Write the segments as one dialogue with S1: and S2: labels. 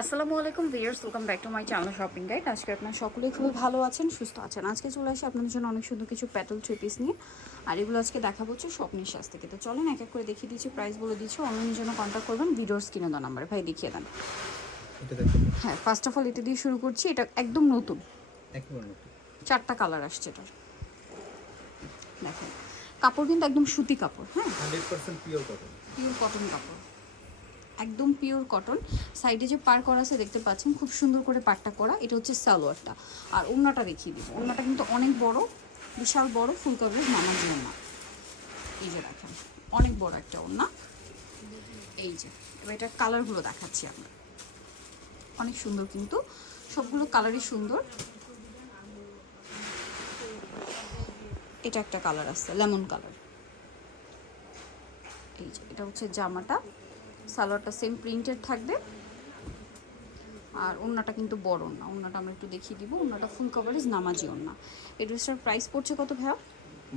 S1: আসসালামু আলাইকুম viewers welcome back to my channel shopping guide আজকে আপনারা সকলেই খুবই ভালো আছেন সুস্থ আছেন। আজকে চলে আসি আপনাদের জন্য অনেক সুন্দর কিছু প্যাটেল থ্রি পিস নিয়ে। আর এগুলো আজকে দেখাবো হচ্ছে স্বপ্নের শ্বাস থেকে। তো চলেন এক এক করে দেখিয়ে দিচ্ছি প্রাইস বলে দিচ্ছি অনলাইনের জন্য কন্ট্যাক্ট করবেন ভিডিওর স্ক্রিনে দেওয়া নাম্বারে ভাই দেখিয়ে দেন। হ্যাঁ ফার্স্ট অফ অল এটা দিয়ে শুরু করছি এটা একদম নতুন। চারটা কালার আসছে এটার। দেখেন কাপড় কিন্তু একদম সুতি কাপড় হ্যাঁ?
S2: পিওর কটন
S1: পিওর কটন কাপড়। একদম পিওর কটন সাইডে যে পার করা আছে, দেখতে পাচ্ছেন, খুব সুন্দর করে পাটটা করা। এটা হচ্ছে সালোয়ারটা। আর ওড়নাটা দেখিয়ে দিব। ওড়নাটা কিন্তু অনেক বড়, বিশাল বড় ফুল কভারেজ নামাজি ওড়না এই যে দেখেন, অনেক বড় একটা ওড়না। এই যে, এবার এটার কালারগুলো দেখাচ্ছি আমরা। অনেক সুন্দর কিন্তু। সবগুলো কালারই সুন্দর। এটা একটা কালার আছে লেমন কালার এই যে, এটা হচ্ছে জামাটা। সালোয়ারটা সেম প্রিন্টেড থাকবে। আর ওড়নাটা কিন্তু বড় না ওড়নাটা আমরা একটু দেখিয়ে দিব। ওড়নাটা ফুল কভারেজ নামাজি ওড়না। এই ড্রেসটার প্রাইস পড়ছে কত ভাইয়া?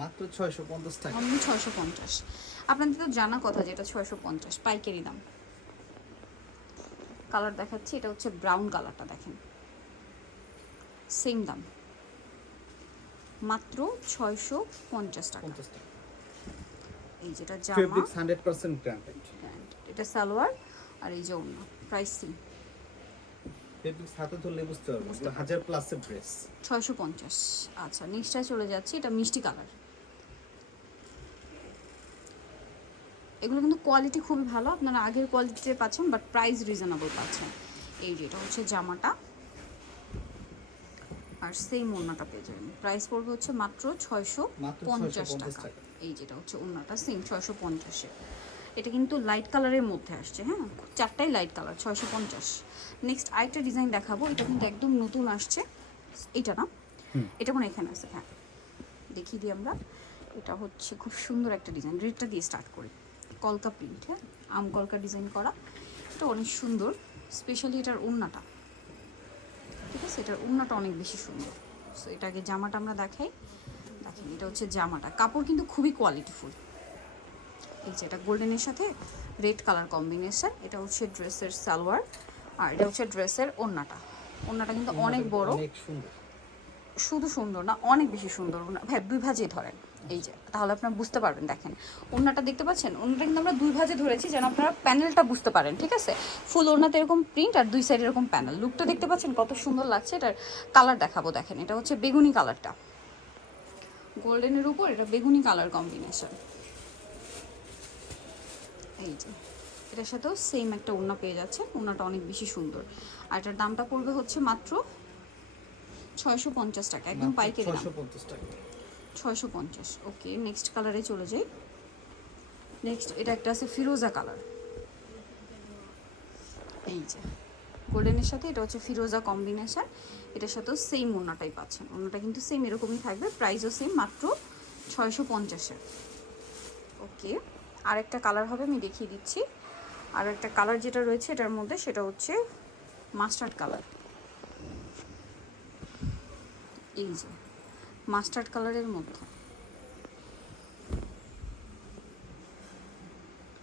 S2: মাত্র ছয়শো পঞ্চাশ টাকা।
S1: অনলি ছয়শো পঞ্চাশ। আপনাদের তো জানা কথা যেটা ছয়শো পঞ্চাশ। পাইকারি দাম। কালার দেখাচ্ছি। এটা হচ্ছে ব্রাউন কালারটা দেখেন। সেম দাম। মাত্র ছয়শো পঞ্চাশ টাকা। এই যেটা জামা।
S2: হান্ড্রেড পার্সেন্ট গ্রান্টেড
S1: and এটা সালোয়ার আর এই যে ওড়না প্রাইস সেম ছয়শো পঞ্চাশ। আচ্ছা নেক্সটটায় চলে যাচ্ছি এটা মিষ্টি কালার। এগুলো কিন্তু কোয়ালিটি খুবই ভালো আপনারা আগের কোয়ালিটিতে পাচ্ছেন বাট প্রাইস রিজনেবল পাচ্ছেন। এই যে এটা হচ্ছে জামাটা। আর সেম ওড়নাটা পেয়ে যাবেন। প্রাইস পড়বে হচ্ছে মাত্র ছয়শো পঞ্চাশ টাকা।
S2: টাকা।
S1: এই যেটা হচ্ছে ওড়নাটা সেম ছয়শো পঞ্চাশে। এটা কিন্তু লাইট কালারের মধ্যে আসছে হ্যাঁ? চারটাই লাইট কালার ছয়শো পঞ্চাশ। নেক্সট আরেকটা ডিজাইন দেখাবো এটা কিন্তু একদম নতুন আসছে। এটা না? এটা কোনো এখানে আছে হ্যাঁ। দেখিয়ে দিই আমরা। এটা হচ্ছে খুব সুন্দর একটা ডিজাইন রেডটা দিয়ে স্টার্ট করি। কলকা প্রিন্ট হ্যাঁ? আম কলকা ডিজাইন করা। এটা অনেক সুন্দর স্পেশালি এটার ওড়নাটা। ঠিক আছে? এটার ওড়নাটা অনেক বেশি সুন্দর। সো এটা আগে জামাটা আমরা দেখাই। দেখেন এটা হচ্ছে জামাটা। কাপড় কিন্তু খুবই কোয়ালিটিফুল এই যে এটা গোল্ডেনের সাথে রেড কালার কম্বিনেশন এটা হচ্ছে ড্রেসের সালোয়ার আর এটা হচ্ছে ড্রেসের ওড়নাটা ওড়নাটা কিন্তু অনেক বড়। শুধু সুন্দর না অনেক বেশি সুন্দর। ভাই দুই ভাজে ধরেন। এই যে তাহলে আপনারা বুঝতে পারবেন দেখেন। ওড়নাটা দেখতে পাচ্ছেন? ওড়নাটা কিন্তু আমরা দুই ভাজে ধরেছি যেন আপনারা প্যানেলটা বুঝতে পারেন ঠিক আছে? ফুল ওড়নাতে এরকম প্রিন্ট আর দুই সাইড এরকম প্যানেল। লুকটা দেখতে পাচ্ছেন? কত সুন্দর লাগছে। এটার কালার দেখাবো দেখেন। এটা হচ্ছে বেগুনি কালারটা। গোল্ডেনের উপর এটা বেগুনি কালার কম্বিনেশন। এই যে এটার সাথেও সেম একটা ওড়না পেয়ে যাচ্ছে ওড়নাটা অনেক বেশি সুন্দর। আর এটার দামটা পড়বে হচ্ছে মাত্র ছয়শো পঞ্চাশ টাকা একদম পাইকারি দাম।
S2: ছয়শো পঞ্চাশ
S1: ওকে নেক্সট কালারে চলে যাই। নেক্সট এটা একটা আছে ফিরোজা কালার এই যে গোল্ডেনের সাথে এটা হচ্ছে ফিরোজা কম্বিনেশন এটার সাথেও সেম ওড়নাটাই পাচ্ছেন। ওড়নাটা কিন্তু সেম এরকমই থাকবে প্রাইসও সেম মাত্র ছয়শো পঞ্চাশের। ওকে আরেকটা কালার হবে, আমি দেখিয়ে দিচ্ছি। আর একটা কালার যেটা রয়েছে এটার মধ্যে সেটা হচ্ছে মাস্টার্ড কালার এই যে মাস্টার্ড কালারের মধ্যে।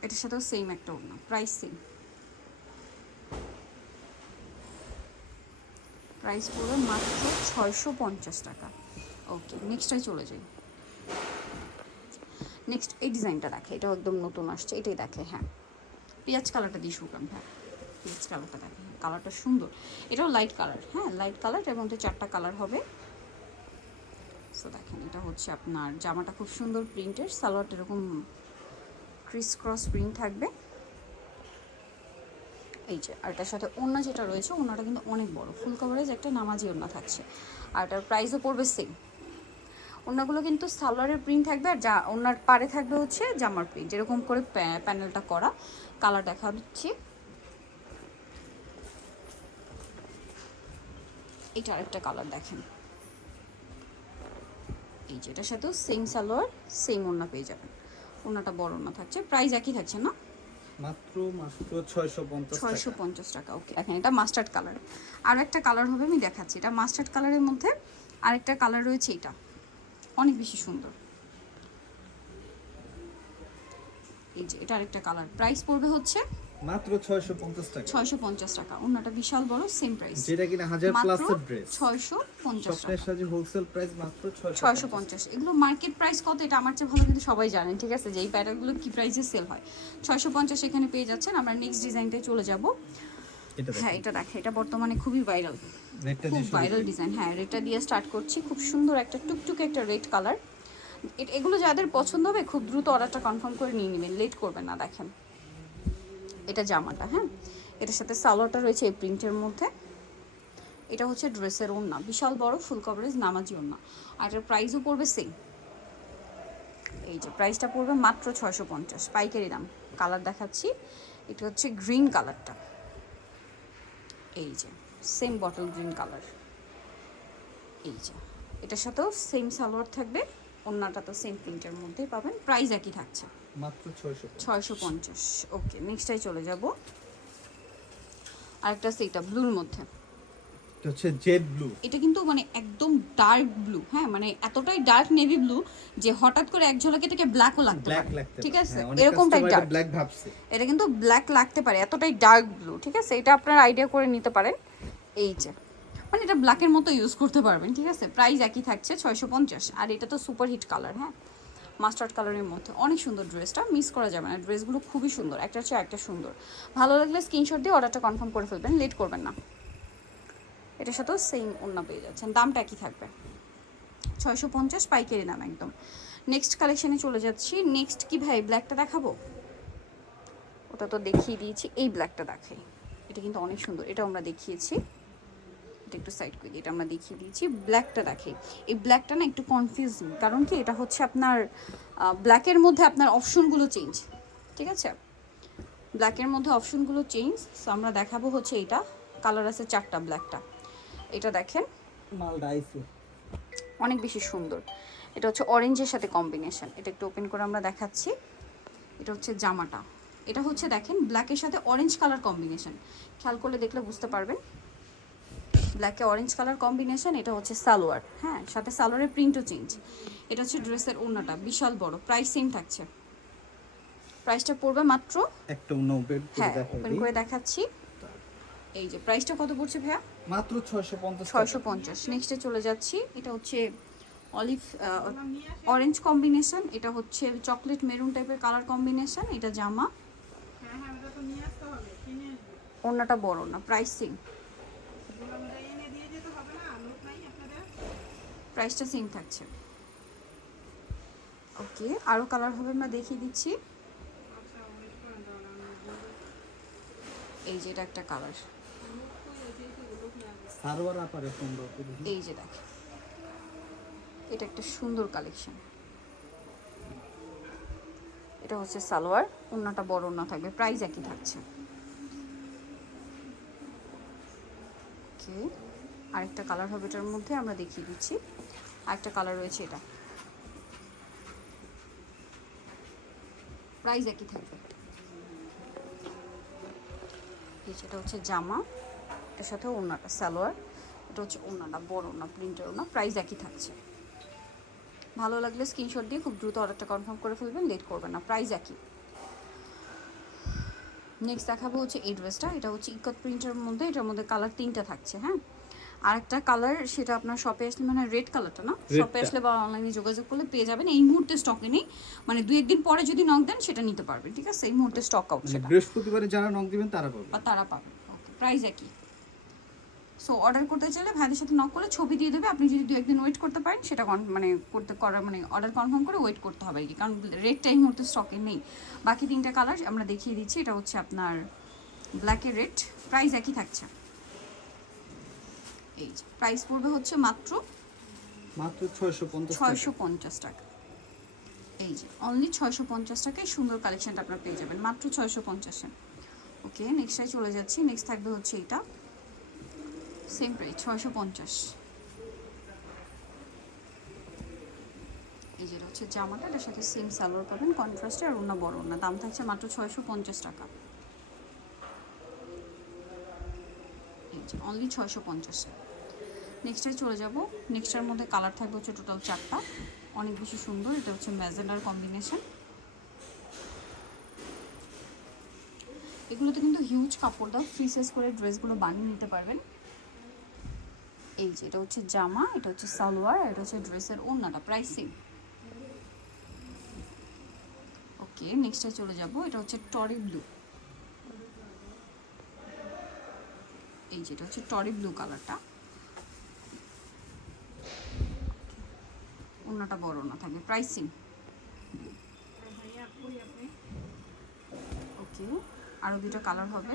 S1: এটার সাথেও সেম একটা ওড়না প্রাইস সেম প্রাইস পড়বে মাত্র ছয়শো পঞ্চাশ টাকা। ওকে নেক্সটটাই চলে যাই। নেক্সট এই ডিজাইনটা দেখে। এটাও একদম নতুন আসছে, এটাই দেখে হ্যাঁ। পেঁয়াজ কালারটা দিয়ে শুকান হ্যাঁ। পেঁয়াজ কালারটা দেখে কালারটা সুন্দর। এটাও লাইট কালার হ্যাঁ লাইট কালারের মধ্যে চারটা কালার হবে। সো দেখেন, এটা হচ্ছে আপনার জামাটা খুব সুন্দর প্রিন্টের সালোয়ারটা এরকম ক্রিস ক্রস প্রিন্ট থাকবে। এই যে, আর এটার সাথে ওড়না যেটা রয়েছে, ওড়নাটা কিন্তু অনেক বড় ফুল কভারেজ একটা নামাজি ওড়না থাকছে। আর এটার প্রাইসও পড়বে সেম ওড়নাগুলো কিন্তু সালোয়ারের প্রিন্ট থাকবে আর যা ওনার পারে থাকবে হচ্ছে জামার প্রিন্ট এরকম করে প্যানেলটা করা কালার দেখা হচ্ছে এটা আরেকটা কালার দেখেন। এই যে এটার সাথেও সেম সালোয়ার সেম ওড়না পেয়ে যাবেন। ওড়নাটা বড় ওড়না থাকছে প্রাইস একই থাকছে না?
S2: মাত্র মাত্র ছয়শো পঞ্চাশ
S1: ছয়শো
S2: টাকা
S1: পঞ্চাশ টাকা ওকে দেখেন এটা মাস্টার্ড কালার আর একটা কালার হবে আমি দেখাচ্ছি। এটা মাস্টার্ড কালারের মধ্যে আরেকটা কালার রয়েছে এটা। অনেক বেশি সুন্দর। এই যে এটা আরেকটা কালার প্রাইস পড়বে হচ্ছে
S2: মাত্র 650 টাকা।
S1: ছয়শো পঞ্চাশ টাকা। অন্যটা বিশাল বড় সেম প্রাইস
S2: যেটা কিনা হাজার
S1: মাত্র
S2: প্লাসের ড্রেস
S1: ছয়শো পঞ্চাশ
S2: স্বপ্নের সাজে হোলসেল প্রাইস মাত্র 650
S1: এগুলো মার্কেট প্রাইস কত এটা আমার চেয়ে ভালো কিন্তু সবাই জানেন ঠিক আছে? যে এই প্যাটার্নগুলো কি প্রাইসে সেল হয়। ছয়শো পঞ্চাশ এখানে পেয়ে যাচ্ছেন। আমরা নেক্সট ডিজাইনটায় চলে যাব। হ্যাঁ এটা দেখে এটা বর্তমানে খুবই ভাইরাল খুব ভাইরাল ডিজাইন হ্যাঁ রেটটা দিয়ে স্টার্ট করছি। খুব সুন্দর একটা টুকটুকে একটা রেড কালার এগুলো যাদের পছন্দ হবে খুব দ্রুত অর্ডারটা কনফার্ম করে নিয়ে নেবেন। লেট করবেন না দেখেন। এটা জামাটা হ্যাঁ? এটার সাথে সালোয়ারটা রয়েছে এই প্রিন্টের মধ্যে। এটা হচ্ছে ড্রেসের ওড়না। বিশাল বড় ফুল কভারেজ নামাজি ওড়না। আর এটার প্রাইসও পড়বে সেম এই যে প্রাইসটা পড়বে মাত্র ছয়শো পঞ্চাশ। পাইকারি দাম। কালার দেখাচ্ছি। এটা হচ্ছে গ্রিন কালারটা এই যে সেম বটল গ্রিন কালার এই যে এটার সাথেও সেম সালোয়ার থাকবে অন্যটা তো সেম প্রিন্টের মধ্যেই পাবেন প্রাইস একই থাকছে।
S2: মাত্র ছয়শো
S1: ছয়শো পঞ্চাশ ওকে নেক্সটাই চলে যাব। আরেকটা সেটা ব্লুর মধ্যে।
S2: এটা হচ্ছে জেড ব্লু।
S1: এটা কিন্তু মানে একদম ডার্ক ব্লু হ্যাঁ মানে এতটাই ডার্ক নেভি ব্লু যে হঠাৎ করে এক ঝলকে থেকে ব্ল্যাকও লাগতে
S2: ব্ল্যাক
S1: পারে। ঠিক আছে?
S2: হ্যাঁ,
S1: এরকমটাই ডার্ক।
S2: ব্ল্যাক ভাবছে।
S1: এটা কিন্তু ব্ল্যাক লাগতে পারে এতটাই ডার্ক ব্লু ঠিক আছে? এটা আপনার আইডিয়া করে নিতে পারেন। এই যে মানে এটা ব্ল্যাকের মতো ইউজ করতে পারবেন ঠিক আছে? প্রাইস একই থাকছে ছয়শো পঞ্চাশ আর এটা তো সুপার হিট কালার হ্যাঁ? মাস্টার্ড কালারের মধ্যে। অনেক সুন্দর ড্রেসটা মিস করা যাবে না ড্রেসগুলো খুবই সুন্দর একটা হচ্ছে একটা সুন্দর। ভালো লাগলে স্ক্রিনশট দিয়ে অর্ডারটা কনফার্ম করে ফেলবেন লেট করবেন না। এটার সাথেও সেম অন্য পেয়ে যাচ্ছেন। দামটা একই থাকবে। ছয়শো পঞ্চাশ পাইকারি দাম একদম। নেক্সট কালেকশানে চলে যাচ্ছি। নেক্সট কি ভাই ব্ল্যাকটা দেখাবো? ওটা তো দেখিয়ে দিয়েছি। এই ব্ল্যাকটা দেখাই। এটা কিন্তু অনেক সুন্দর। এটা আমরা দেখিয়েছি। এটা একটু সাইড করে দিই। এটা আমরা দেখিয়ে দিয়েছি। ব্ল্যাকটা দেখাই। এই ব্ল্যাকটা না একটু কনফিউজিং কারণ কি? এটা হচ্ছে আপনার ব্ল্যাকের মধ্যে আপনার অপশনগুলো চেঞ্জ ঠিক আছে? ব্ল্যাকের মধ্যে অপশনগুলো চেঞ্জ সো আমরা দেখাবো হচ্ছে এটা। কালার আছে চারটা ব্ল্যাকটা এটা দেখেন। অনেক বেশি সুন্দর। এটা হচ্ছে অরেঞ্জের সাথে কম্বিনেশন এটা একটু ওপেন করে আমরা দেখাচ্ছি। এটা হচ্ছে জামাটা। এটা হচ্ছে দেখেন ব্ল্যাকের সাথে অরেঞ্জ কালার কম্বিনেশন খেয়াল করলে দেখলে বুঝতে পারবেন। ব্ল্যাকে অরেঞ্জ কালার কম্বিনেশন এটা হচ্ছে সালোয়ার। হ্যাঁ সাথে সালোয়ারের প্রিন্টও চেঞ্জ এটা হচ্ছে ড্রেসের ওড়নাটা বিশাল বড়। প্রাইস সেম থাকছে। প্রাইসটা পড়বে মাত্র
S2: একটা ওপেন
S1: হ্যাঁ ওপেন করে দেখাচ্ছি। এই যে প্রাইসটা কত পড়ছে ভাইয়া?
S2: মাত্র 650
S1: ছয়শো পঞ্চাশ। নেক্সটে চলে যাচ্ছি। এটা হচ্ছে অলিভ অরেঞ্জ কম্বিনেশন এটা হচ্ছে চকলেট মেরুন টাইপের কালার কম্বিনেশন এটা জামা। ওড়নাটা বড় না প্রাইস প্রাইসটা সেম থাকছে। ওকে আরও কালার হবে আমরা দেখিয়ে দিচ্ছি। এই যে এটা একটা কালার
S2: সারোয়ার আপারে দেখি।
S1: এই যে দেখ এটা একটা সুন্দর কালেকশন। এটা হচ্ছে সালোয়ার, ওন্নাটা বড় ওন্না থাকবে, প্রাইস একই থাকছে। ওকে আরেকটা কালার হবে এটার মধ্যে, আমরা দেখিয়ে দিচ্ছি। আরেকটা কালার রয়েছে এটা। প্রাইস একই থাকবে। এই যেটা হচ্ছে জামা। এটার সাথে ওড়নাটা সালোয়ার এটা হচ্ছে ওড়নাটা বড় ওনা প্রিন্টের ওড়না প্রাইস একই থাকছে। ভালো লাগলে স্ক্রিনশট দিয়ে খুব দ্রুত অর্ডারটা কনফার্ম করে ফেলবেন লেট করবেন না প্রাইস একই। নেক্সট দেখাবো হচ্ছে এই ড্রেসটা এটা হচ্ছে ইকত প্রিন্টের মধ্যে এটার মধ্যে কালার তিনটা থাকছে হ্যাঁ? আর একটা কালার সেটা আপনার শপে আসলে মানে রেড কালারটা না? শপে আসলে বা অনলাইনে যোগাযোগ করলে পেয়ে যাবেন। এই মুহূর্তে স্টকে নেই মানে দুই একদিন পরে যদি নক দেন সেটা নিতে পারবেন ঠিক আছে? এই মুহূর্তে স্টক আউট
S2: মানে
S1: সেটা।
S2: বৃহস্পতিবারে যারা নক দিবেন তারা পাবে
S1: তারা পাবেন ওকে প্রাইস একই। সো অর্ডার করতে চাইলে ভাইদের সাথে নক করে ছবি দিয়ে দেবে। আপনি যদি দু একদিন ওয়েট করতে পারেন সেটা মানে করতে করার মানে অর্ডার কনফার্ম করে ওয়েট করতে হবে আর কি। কারণ রেডটা এই মুহূর্তে স্টকে নেই। বাকি তিনটা কালার আমরা দেখিয়ে দিচ্ছি। এটা হচ্ছে আপনার ব্ল্যাকের রেড প্রাইস একই থাকছে। এই যে প্রাইস পড়বে হচ্ছে মাত্র
S2: মাত্র 650
S1: ছয়শো
S2: টাকা।
S1: পঞ্চাশ টাকা। এই যে অনলি ছয়শো পঞ্চাশ টাকায় সুন্দর কালেকশনটা আপনারা পেয়ে যাবেন। মাত্র ছয়শো পঞ্চাশে। ওকে নেক্সটটাই চলে যাচ্ছি। নেক্সট থাকবে হচ্ছে এটা। সেম প্রাইস ছয়শো পঞ্চাশ। এই যেটা হচ্ছে জামাটা, এটার সাথে সেম সালোয়ার পাবেন। কন্ট্রাস্টে আর অন্য বড় না দাম থাকছে মাত্র ছয়শো পঞ্চাশ টাকা। অনলি ছয়শো পঞ্চাশে। নেক্সটে চলে যাব। নেক্সটের মধ্যে কালার থাকবে হচ্ছে টোটাল চারটা। অনেক বেশি সুন্দর, এটা হচ্ছে ম্যাজেন্ডার কম্বিনেশন এগুলোতে কিন্তু হিউজ কাপড় দাও ফ্রি সাইজ করে ড্রেসগুলো বানিয়ে নিতে পারবেন। এই যে, এটা হচ্ছে জামা, এটা হচ্ছে সালোয়ার এটা হচ্ছে ড্রেসের ওড়নাটা প্রাইসিং ওকে নেক্সটে চলে যাব, এটা হচ্ছে টরি ব্লু। এই যেটা হচ্ছে টরি ব্লু কালারটা। ওড়নাটা বড় না, থাকবে প্রাইসিং ওকে আরও দুটো কালার হবে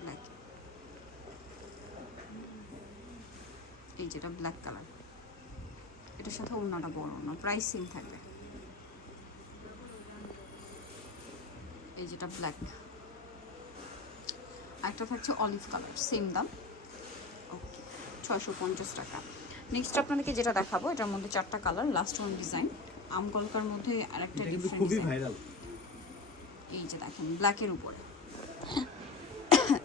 S1: ব্ল্যাক এই যেটা ব্ল্যাক কালার এটার সাথে অন্যটা বড় অন্য না সেম থাকবে। এই যেটা ব্ল্যাক একটা থাকছে অলিভ কালার সেম দাম। ওকে ছয়শো পঞ্চাশ টাকা। নেক্সট আপনাদেরকে যেটা দেখাবো এটার মধ্যে চারটা কালার লাস্ট ওয়ান ডিজাইন আম কলকার মধ্যে আরেকটা ডিফারেন্ট এই যে দেখেন ব্ল্যাকের উপরে।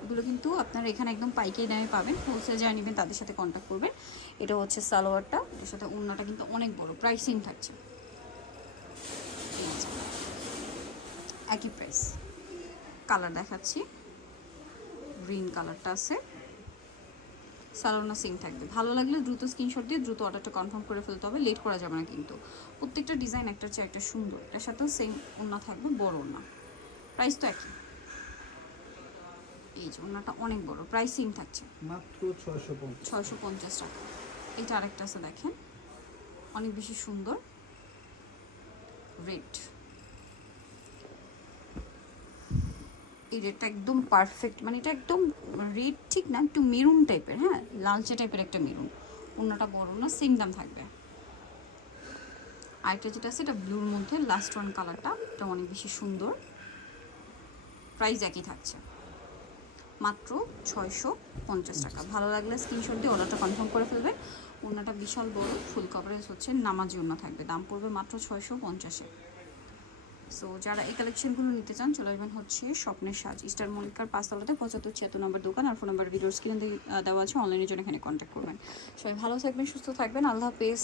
S1: এগুলো কিন্তু আপনারা এখানে একদম পাইকারি দামে পাবেন। হোলসেল যারা নেবেন তাদের সাথে কন্ট্যাক্ট করবেন। এটা হচ্ছে সালোয়ারটা। এর সাথে ওড়নাটা কিন্তু অনেক বড়। প্রাইসিং থাকছে। একই প্রাইস কালার দেখাচ্ছি। গ্রিন কালারটা আছে। সালোনা সিং থাকবে। ভালো লাগলে দ্রুত স্ক্রিনশট দিয়ে দ্রুত অর্ডারটা কনফার্ম করে ফেলতে হবে। লেট করা যাবে না কিন্তু। প্রত্যেকটা ডিজাইন একটার চেয়ে একটা সুন্দর। এটার সাথেও সেম ওড়না থাকবে, বড় ওড়না। প্রাইস তো একই। এই যে ওড়নাটা অনেক বড় প্রাইসিং থাকছে।
S2: মাত্র ছয়শো
S1: ছয়শো পঞ্চাশ টাকা। এটা আরেকটা আছে দেখেন। অনেক বেশি সুন্দর। রেড। এই রেডটা একদম পারফেক্ট মানে এটা একদম রেড ঠিক না একটু মেরুন টাইপের হ্যাঁ? লালচে টাইপের একটা মেরুন অন্যটা বড় না সেম দাম থাকবে। আরেকটা যেটা আছে এটা ব্লুর মধ্যে লাস্ট ওয়ান কালারটা এটা অনেক বেশি সুন্দর। প্রাইস একই থাকছে। মাত্র ছয়শো পঞ্চাশ টাকা। ভালো লাগলে স্ক্রিনশট দিয়ে অর্ডারটা কনফার্ম করে ফেলবে। ওনাটা বিশাল বড় ফুল কভারেজ হচ্ছে নামাজি ওনা থাকবে। দাম পড়বে মাত্র ছয়শো পঞ্চাশে। সো যারা এই কালেকশনগুলো নিতে চান, চলে আসবেন হচ্ছে স্বপ্নের সাজ। ইস্টার মল্লিকার পাঁচতলাতে পঁচাত্তর ছিয়াত্তর নম্বর দোকান আর ফোন নাম্বার ভিডিওর স্ক্রিনে দেওয়া আছে অনলাইনের জন্য এখানে কন্ট্যাক্ট করবেন। সবাই ভালো থাকবেন, সুস্থ থাকবেন। আল্লাহ হাফেজ।